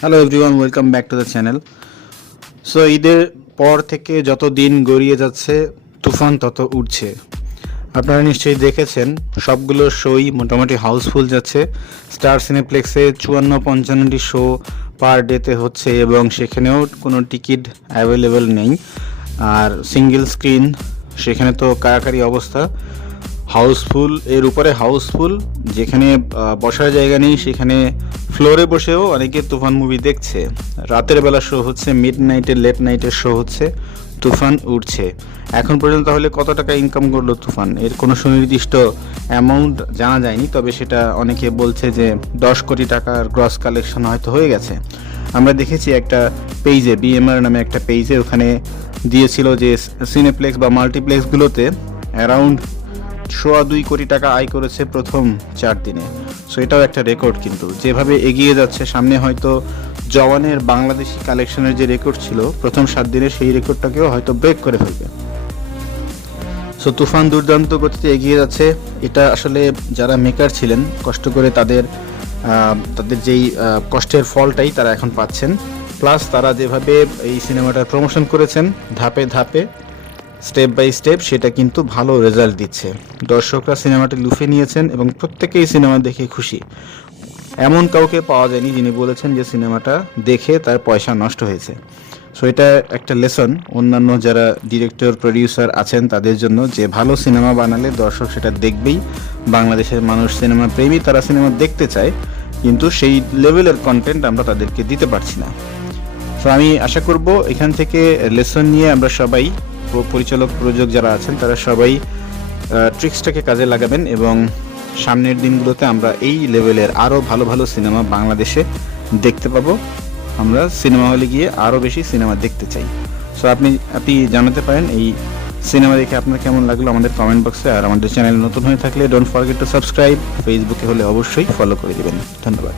Hello everyone, welcome back to the channel. So ঈদের পর থেকে যত দিন গড়িয়ে যাচ্ছে তুফান তত উঠছে। আপনারা নিশ্চয়ই দেখেছেন সবগুলো শোই মোটামুটি হাউসফুল যাচ্ছে। স্টার সিনেপ্লেক্সে 54-55টি শো পার ডেতে হচ্ছে এবং সেখানেও কোনো টিকিট অ্যাভেলেবেল নেই। আর সিঙ্গেল স্ক্রিন সেখানে তো কারাকারি অবস্থা, হাউসফুল এর উপরে হাউসফুল। যেখানে বসার জায়গা নেই সেখানে ফ্লোরে বসেও অনেকে তুফান মুভি দেখছে। রাতের বেলা শো হচ্ছে, মিড নাইটের লেট নাইটের শো হচ্ছে, তুফান উঠছে। এখন পর্যন্ত তাহলে কত টাকা ইনকাম করলো তুফান, এর কোনো সুনির্দিষ্ট অ্যামাউন্ট জানা যায়নি, তবে সেটা অনেকে বলছে যে 10 কোটি টাকার গ্রস কালেকশন হয়তো হয়ে গেছে। আমরা দেখেছি একটা পেজে, বিএমআর নামে একটা পেজে, ওখানে দিয়েছিল যে সিনেপ্লেক্স বা মাল্টিপ্লেক্সগুলোতে অ্যারাউন্ড 2.25 কোটি টাকা আয় করেছে প্রথম 4 দিনে। সো এটাও একটা রেকর্ড। কিন্তু যেভাবে এগিয়ে যাচ্ছে সামনে, হয়তো জওয়ানের বাংলাদেশি কালেকশনের যে রেকর্ড ছিল প্রথম 7 দিনে, সেই রেকর্ডটাকেও হয়তো ব্রেক করে ফেলবে। সো তুফান দুর্দান্ত গতিতে এগিয়ে যাচ্ছে। এটা আসলে যারা মেকার ছিলেন কষ্ট করে, তাদের যেই কষ্টের ফলটাই তারা এখন পাচ্ছেন। প্লাস তারা যেভাবে এই সিনেমাটার প্রমোশন করেছেন ধাপে ধাপে, স্টেপ বাই স্টেপ, সেটা কিন্তু ভালো রেজাল্ট দিচ্ছে। দর্শকরা সিনেমাটি লুফে নিয়েছেন এবং প্রত্যেকেই সিনেমা দেখে খুশি। এমন কাউকে পাওয়া যায়নি যিনি বলেছেন যে সিনেমাটা দেখে তার পয়সা নষ্ট হয়েছে। সো এটা একটা লেসন অন্যান্য যারা ডিরেক্টর প্রডিউসার আছেন তাদের জন্য, যে ভালো সিনেমা বানালে দর্শক সেটা দেখবেই। বাংলাদেশের মানুষ সিনেমা প্রেমী, তারা সিনেমা দেখতে চায়, কিন্তু সেই লেভেলের কন্টেন্ট আমরা তাদেরকে দিতে পারছি না। সো আমি আশা করব এখান থেকে লেসন নিয়ে আমরা সবাই, পরিচালক প্রযোজক যারা আছেন তারা সবাই ট্রিক্সটাকে কাজে লাগাবেন এবং সামনের দিনগুলোতে আমরা এই লেভেলের আরও ভালো ভালো সিনেমা বাংলাদেশে দেখতে পাবো। আমরা সিনেমা হলে গিয়ে আরও বেশি সিনেমা দেখতে চাই। সো আপনি জানাতে পারেন এই সিনেমা দেখে আপনার কেমন লাগলো আমাদের কমেন্ট বক্সে। আর আমাদের চ্যানেল নতুন হয়ে থাকলে ডোন্ট ফরগেট টু সাবস্ক্রাইব। ফেসবুকে হলে অবশ্যই ফলো করে দেবেন। ধন্যবাদ।